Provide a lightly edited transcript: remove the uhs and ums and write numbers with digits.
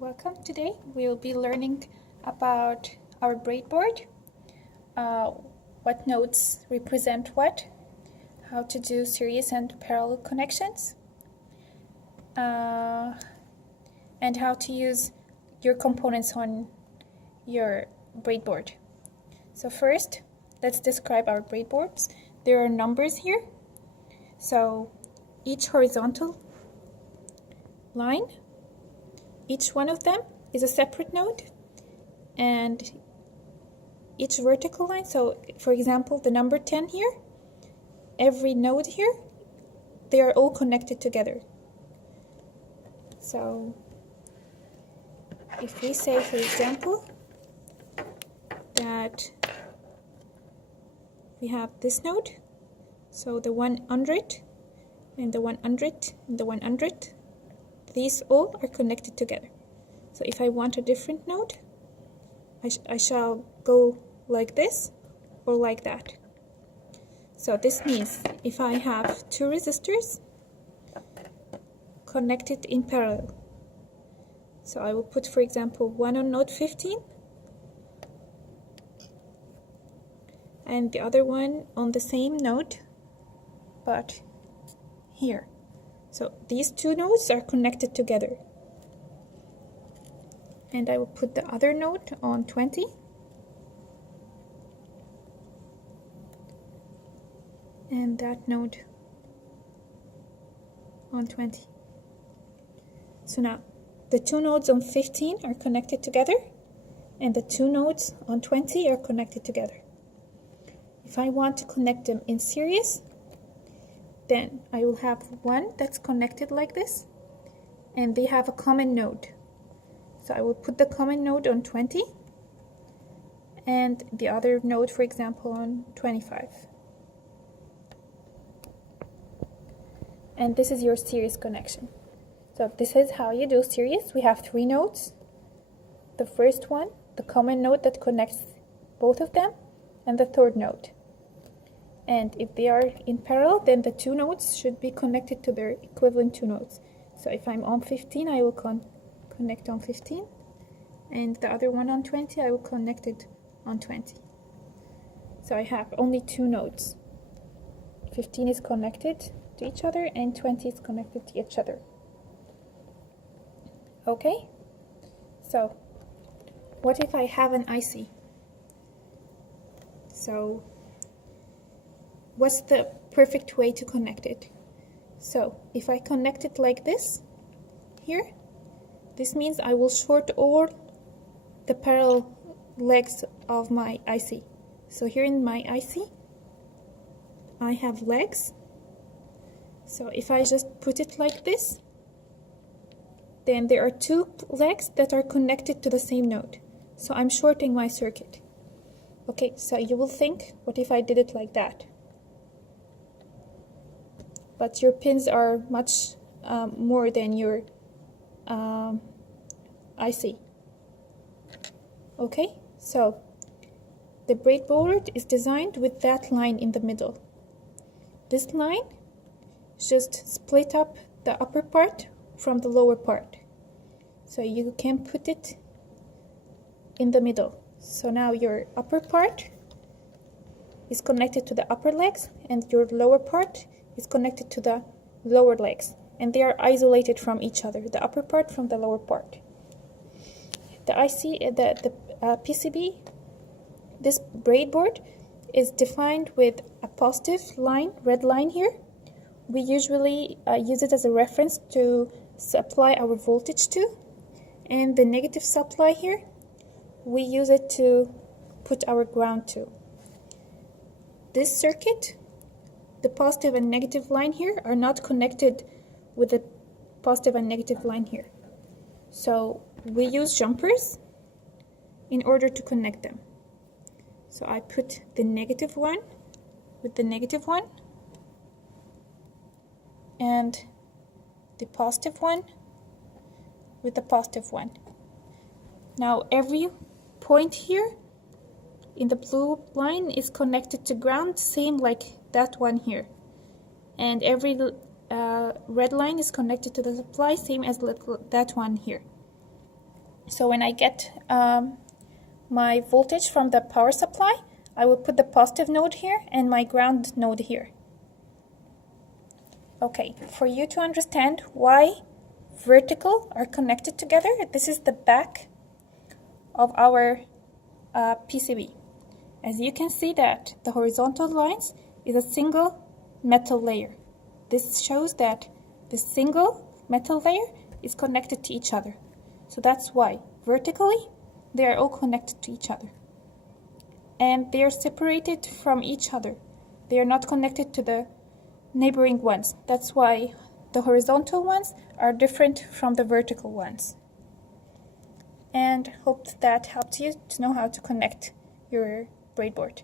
Welcome. Today we will be learning about our breadboard, what nodes represent what, how to do series and parallel connections, and how to use your components on your breadboard. So first, let's describe our breadboards. There are numbers here. So each horizontal line, each one of them is a separate node, and each vertical line, so for example the number 10 here, every node here, they are all connected together. So if we say, for example, that we have this node, so the 100 and the 100 and the 100, these all are connected together. So if I want a different node, I shall go like this or like that. So this means if I have two resistors connected in parallel, so I will put, for example, one on node 15 and the other one on the same node but here. So these two nodes are connected together, and I will put the other node on 20 and that node on 20. So now the two nodes on 15 are connected together and the two nodes on 20 are connected together. If I want to connect them in series, then I will have one that's connected like this, and they have a common node. So I will put the common node on 20 and the other node, for example, on 25. And this is your series connection. So this is how you do series. We have three nodes. The first one, the common node that connects both of them, and the third node. And if they are in parallel, then the two nodes should be connected to their equivalent two nodes. So if I'm on 15, I will connect on 15, and the other one on 20, I will connect it on 20. So I have only two nodes. 15 is connected to each other and 20 is connected to each other. Okay? So what if I have an IC? So what's the perfect way to connect it? So if I connect it like this here, this means I will short all the parallel legs of my IC. So here in my IC, I have legs. So if I just put it like this, then there are two legs that are connected to the same node. So I'm shorting my circuit. Okay, so you will think, what if I did it like that? But your pins are much more than your IC. Okay, so the breadboard is designed with that line in the middle. This line just split up the upper part from the lower part. So you can put it in the middle. So now your upper part is connected to the upper legs and your lower part is connected to the lower legs, and they are isolated from each other, the upper part from the lower part. The IC, the PCB, this breadboard is defined with a positive line, red line here. We usually use it as a reference to supply our voltage to, and the negative supply here, we use it to put our ground to. This circuit, the positive and negative line here are not connected with the positive and negative line here. So we use jumpers in order to connect them. So I put the negative one with the negative one and the positive one with the positive one. Now every point here in the blue line is connected to ground, same like that one here, and every red line is connected to the supply, same as that one here. So when I get my voltage from the power supply, I will put the positive node here and my ground node here. Okay, for you to understand why vertical are connected together, this is the back of our PCB. As you can see that the horizontal lines is a single metal layer. This shows that the single metal layer is connected to each other. So that's why vertically they are all connected to each other. And they are separated from each other. They are not connected to the neighboring ones. That's why the horizontal ones are different from the vertical ones. And hope that helped you to know how to connect your breadboard.